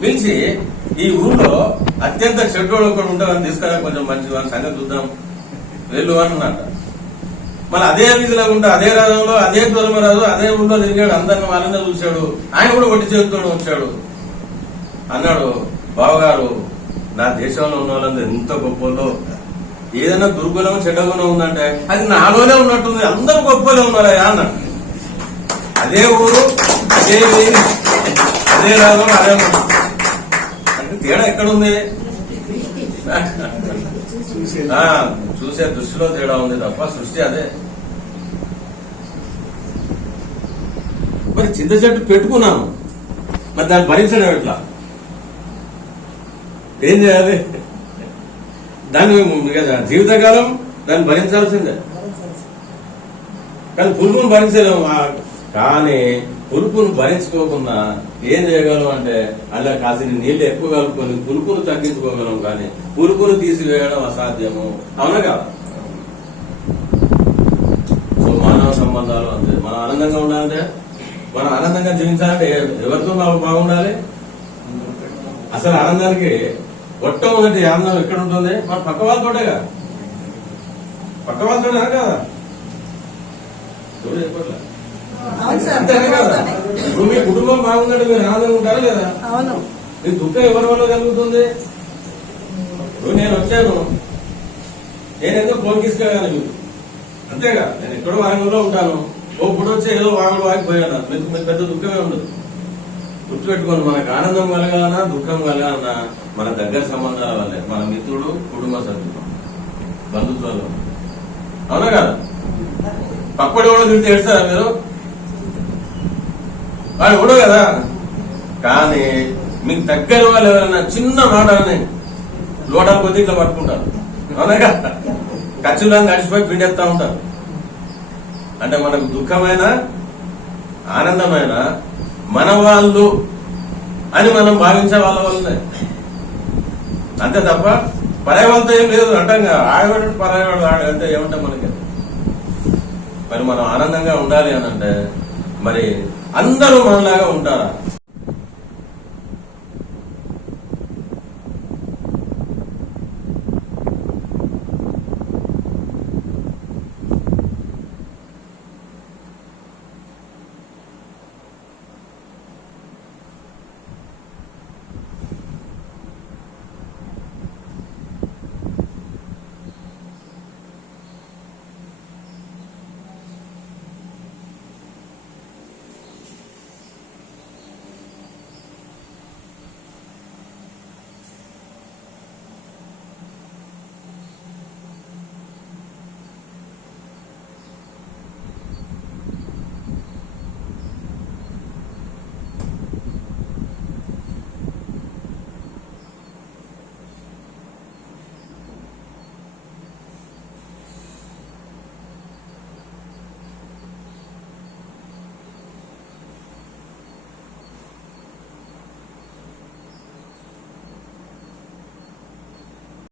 పిలిచి ఈ ఊళ్ళో అత్యంత చెడ్డోడు ఒకడు ఉంటాడని తీసుకురా కొంచెం మంచి వాని సంగతి చూద్దాం. వెళ్ళు అన్నమాట మళ్ళీ అదే వీధిలో ఉంటే అదే రాజంలో అదే ధర్మరాజు అదే ఊళ్ళో తిరిగాడు. అందరిని వాళ్ళనే చూశాడు. ఆయన కూడా ఒట్టి చేతితో వచ్చాడు. అన్నాడు బావగారు నా దేశంలో ఉన్న వాళ్ళందరూ ఎంత గొప్పలో ఏదైనా దుర్గుణం చెడ్డగుణం ఉందంటే అది నాలోనే ఉన్నట్టుంది. అందరూ గొప్పలే ఉన్నారా అన్నాడు. అదే ఊరు అదే అదే రాగం అదే ఊరు. తేడా ఎక్కడుంది? చూసే దృష్టిలో తేడా ఉంది తప్ప సృష్టి అదే. మరి చింత చెట్టు పెట్టుకున్నాను. మరి దాన్ని భరించడం ఎట్లా? ఏం చేయాలి? దాన్ని జీవితకాలం దాన్ని భరించాల్సిందే. కానీ పులుపును భరించలేము. కానీ పులుపును భరించుకోకుండా ఏం చేయగలం అంటే అలా కాసిన నీళ్ళు ఎక్కువ కలుపుకొని పులుపును తగ్గించుకోగలం కానీ పులుపును తీసివేయడం అసాధ్యము. అవునా కదా? సో మానవ సంబంధాలు అంతే. మనం ఆనందంగా ఉండాలంటే? మనం ఆనందంగా జీవించాలంటే ఎవరితో బాగుండాలి? అసలు ఆనందానికి మొట్టమొదటి ఆనందం ఎక్కడ ఉంటుంది మన పక్క వాళ్ళతోటేగా పక్క వాళ్ళతోనే కదా. ఎవరు చెప్పట్లే ఇప్పుడు మీ కుటుంబం బాగుందంటే మీరు ఆనందంగా ఉంటారా లేదా? అవును. మీ దుఃఖం ఎవరి వల్ల కలుగుతుంది? ఇప్పుడు నేను వచ్చాను. నేను ఎందుకు పోగిసుకోగాను మీకు? అంతేగా నేను ఎక్కడో వారంగంలో ఉంటాను. ఓ ఇప్పుడు వచ్చి ఏదో వాగుడు వాగిపోయాను మీకు మీకు పెద్ద దుఃఖమే ఉండదు. గుర్తుపెట్టుకోండి మనకు ఆనందం కలగాలన్నా దుఃఖం కలగాలన్నా మన దగ్గర సంబంధాల వల్లే. మన మిత్రుడు కుటుంబ సభ్యులు బంధుత్వాలు. అవునా కదా? పక్కడి కూడా తిరిగి ఏడుస్తారా మీరు? వాడు కూడా కదా. కానీ మీకు దగ్గర వాళ్ళు ఎవరైనా చిన్న మాట అని లోటాల కొద్ది ఇట్లా పట్టుకుంటారు అవునాగా ఖచ్చితంగా నడిచిపోయి పిండేస్తా ఉంటారు. అంటే మనకు దుఃఖమైన ఆనందమైన మన వాళ్ళు అని మనం భావించే వాళ్ళ వల్లనే. అంతే తప్ప పరాయవాళ్ళతో ఏం లేదు. అంటాం ఆడవాడు పరాయవాడు ఆడ అంటే ఏమంటాం మనకి? మరి మనం ఆనందంగా ఉండాలి అని అంటే మరి అందరూ మనలాగా ఉంటారా?